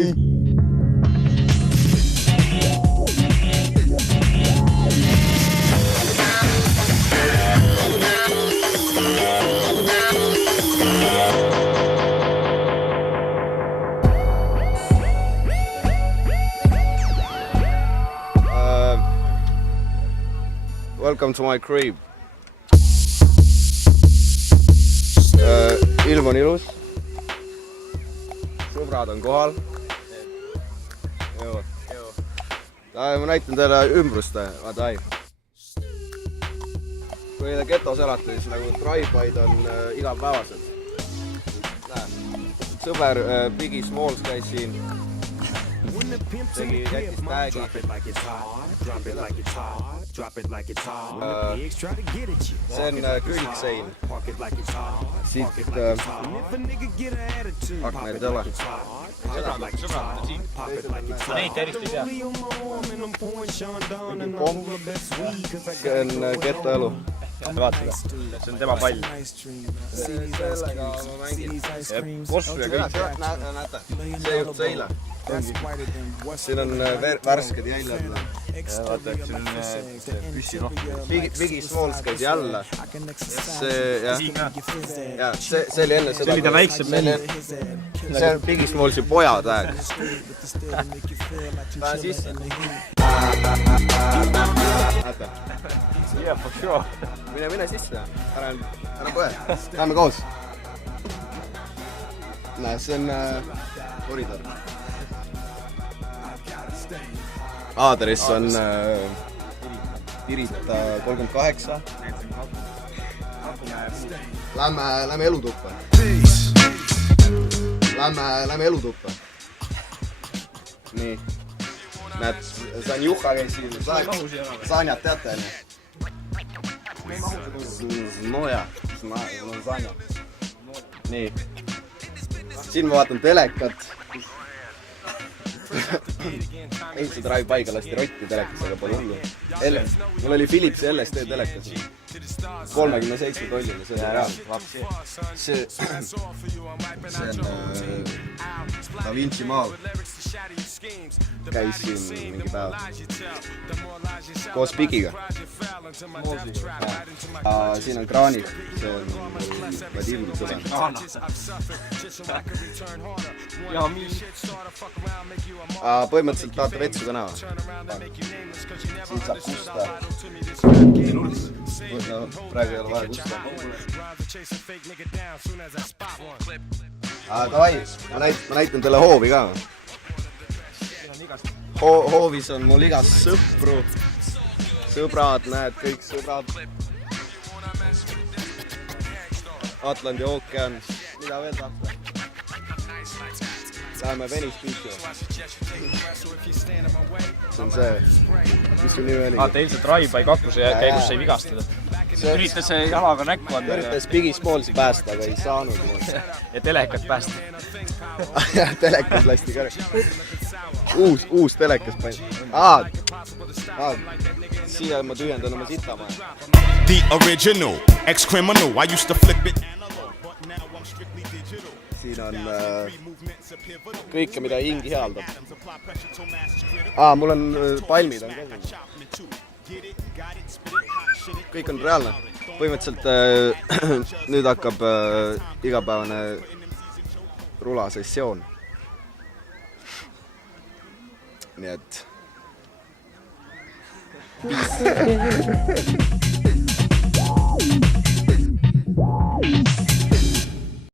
Welcome to my crib. Ilm on ilus. Sõbrad on kohal. Ma näitan teile ümbrust. Kui te getos elate, siis nagu drive-by'd on igapäevased. Sõber Biggie Smalls käis siin. Tegi jättis tagi. See on külgsein. Siit akmeid ei ole. Neid järjest ei tea. See on geto elu. Vaata seda. See on tema pall. Sellega ma mängin. Kossu ja kõik. Näete, see juhtus eile. Siin on värsked jäljad. Vaata, siin on püssi rohkem. Biggie Smalls käis jälle. See oli enne seda. See oli ta väiksem mees. See on Biggie Smallsi pojad aeg. Lähen sisse. Näete. Yeah, for sure. Mine sisse. Ära kohe. Läheme koos. Näe, see on koridor. Aadress on Pirita 38. Lähme elutuppa. Lähme elutuppa. Nii. Näed, saan Juhka käis siin. Sanjat teate, enne? Noja. Sanja. Nii. Siin ma vaatan telekat. Eilse drive-by'ga lasti rotti telekas, aga pole hullu. Mul oli Philipsi LSD telekas. 37 tolline, see on reaalne. See on Da Vinci maal. Käis siin mingi päev. Koos Bigiga. Siin on kraanid. See on Vadimil sõber. Põhimõtteliselt tahate vetsu ka näha. Siit saab kusta. Praegu ei ole vaja kusta. Davai, ma näitan teile hoovi ka. Hoovis on mul igas sõpru. Sõbrad, näed, kõik sõbrad. Atlandi ookean. Mida veel tahta? Läheme Venice Beachi. See on see. Mis sul nimi oli? Vaata, eilse drive-by kakluse käigus sai vigastada. Üritas jalaga näkku anda. Üritas Biggie Smallsi päästa, aga ei saanud. Ja telekat päästa. Telekas lasti ka. Uus telekas pani. Siia ma tühjendan oma sitama. The original, ex-criminal, I used to flip it. Siin on kõike, mida hing ihaldab. Mul on palmid on ka. Kõik on reaalne. Põhimõtteliselt nüüd hakkab igapäevane rulasessioon. Nii et...